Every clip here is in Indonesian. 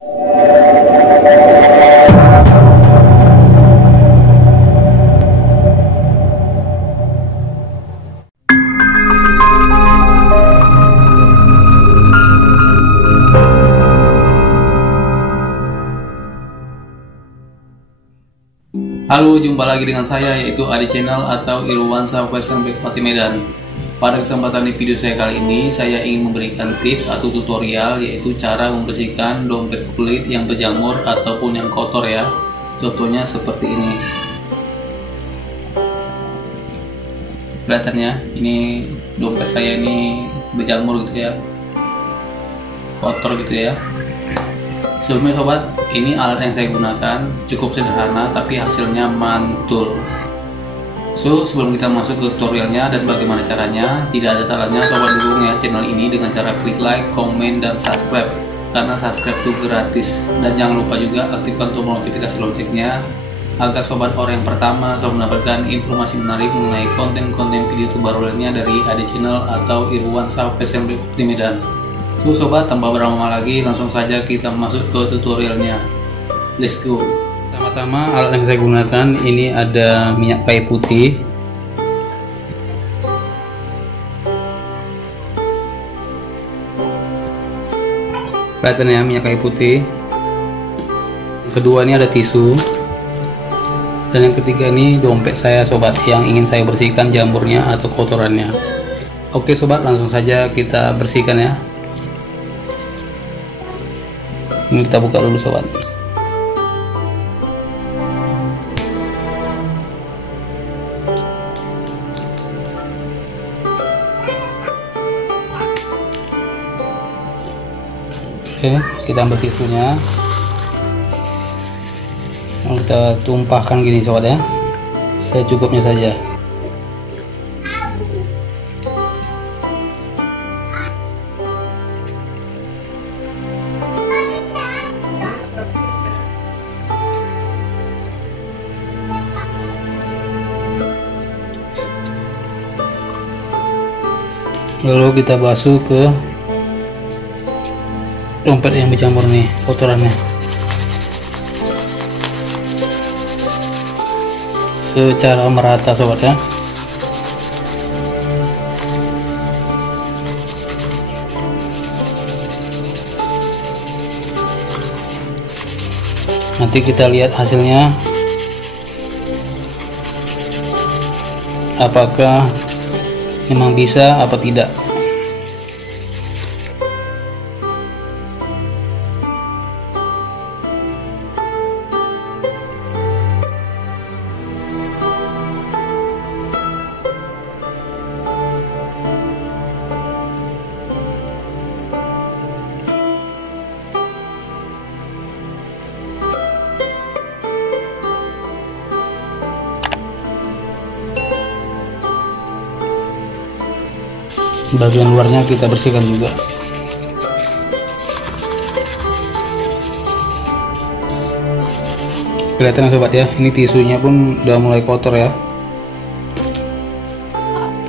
Halo, jumpa lagi dengan saya yaitu Adi Channel atau Irwansyah Fashion Pati Medan. Pada kesempatan di video saya kali ini, saya ingin memberikan tips atau tutorial yaitu cara membersihkan dompet kulit yang berjamur ataupun yang kotor ya. Contohnya seperti ini. Kelihatannya ini dompet saya ini berjamur gitu ya, kotor gitu ya. Sebelumnya sobat, ini alat yang saya gunakan cukup sederhana tapi hasilnya mantul. So, sebelum kita masuk ke tutorialnya dan bagaimana caranya, tidak ada salahnya sobat dukung ya channel ini dengan cara klik like, komen, dan subscribe. Karena subscribe itu gratis. Dan jangan lupa juga aktifkan tombol notifikasi loncengnya agar sobat orang yang pertama selalu mendapatkan informasi menarik mengenai konten-konten video terbaru lainnya dari Adi Channel atau Irwansyah Fashion Pati Medan. So sobat, tanpa berlama-lama lagi langsung saja kita masuk ke tutorialnya. Let's go. Pertama-tama alat yang saya gunakan ini ada minyak kayu putih. Kelihatan ya minyak kayu putih. Kedua ini ada tisu. Dan yang ketiga ini dompet saya sobat yang ingin saya bersihkan jamurnya atau kotorannya. Oke sobat, langsung saja kita bersihkan ya. Ini kita buka dulu sobat. Oke, kita ambil tisunya. Kita tumpahkan gini sobat ya, secukupnya saja. Lalu kita basuh ke dompet yang berjamur nih kotorannya secara merata sobat ya. Nanti kita lihat hasilnya apakah memang bisa apa tidak. Bagian luarnya kita bersihkan juga. Kelihatan sobat ya, ini tisunya pun udah mulai kotor ya,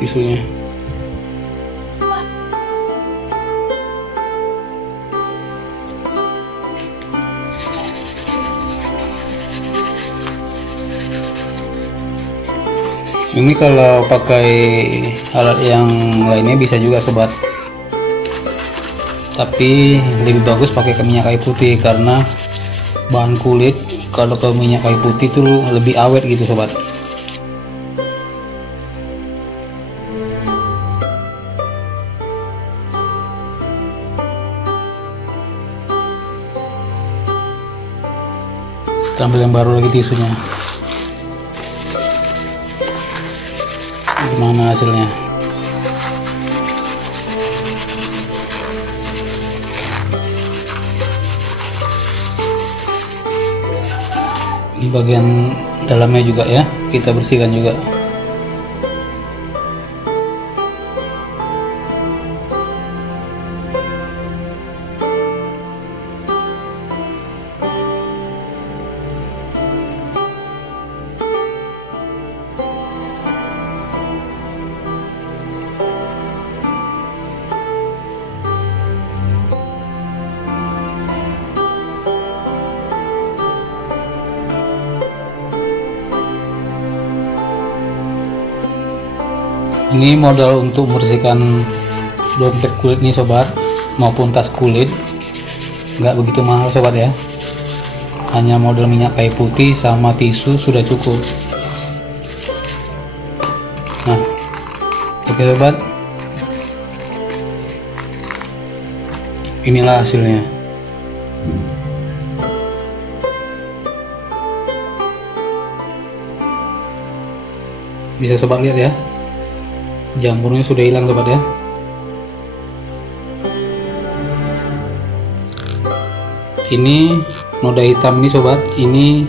tisunya. Ini kalau pakai alat yang lainnya bisa juga sobat, tapi lebih bagus pakai minyak kayu putih karena bahan kulit kalau ke minyak kayu putih itu lebih awet gitu sobat. Kita ambil yang baru lagi tisunya. Gimana hasilnya? Di bagian dalamnya juga ya, kita bersihkan juga. Ini modal untuk membersihkan dompet kulit nih sobat, maupun tas kulit, nggak begitu mahal sobat ya, hanya modal minyak kayu putih sama tisu sudah cukup. Nah, oke sobat, inilah hasilnya. Bisa sobat lihat ya, jamurnya sudah hilang sobat ya. Ini noda hitam nih sobat, ini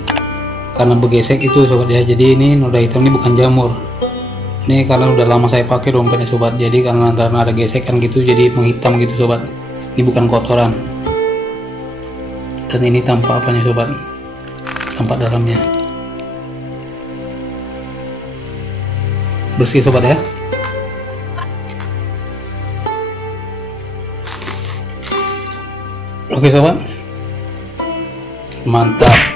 karena bergesek itu sobat ya, jadi ini noda hitam ini bukan jamur. Ini karena udah lama saya pakai dompetnya sobat, jadi karena ada gesekan gitu jadi menghitam gitu sobat. Ini bukan kotoran. Dan ini tampak apanya sobat, tampak dalamnya bersih sobat ya. Oke sobat, mantap.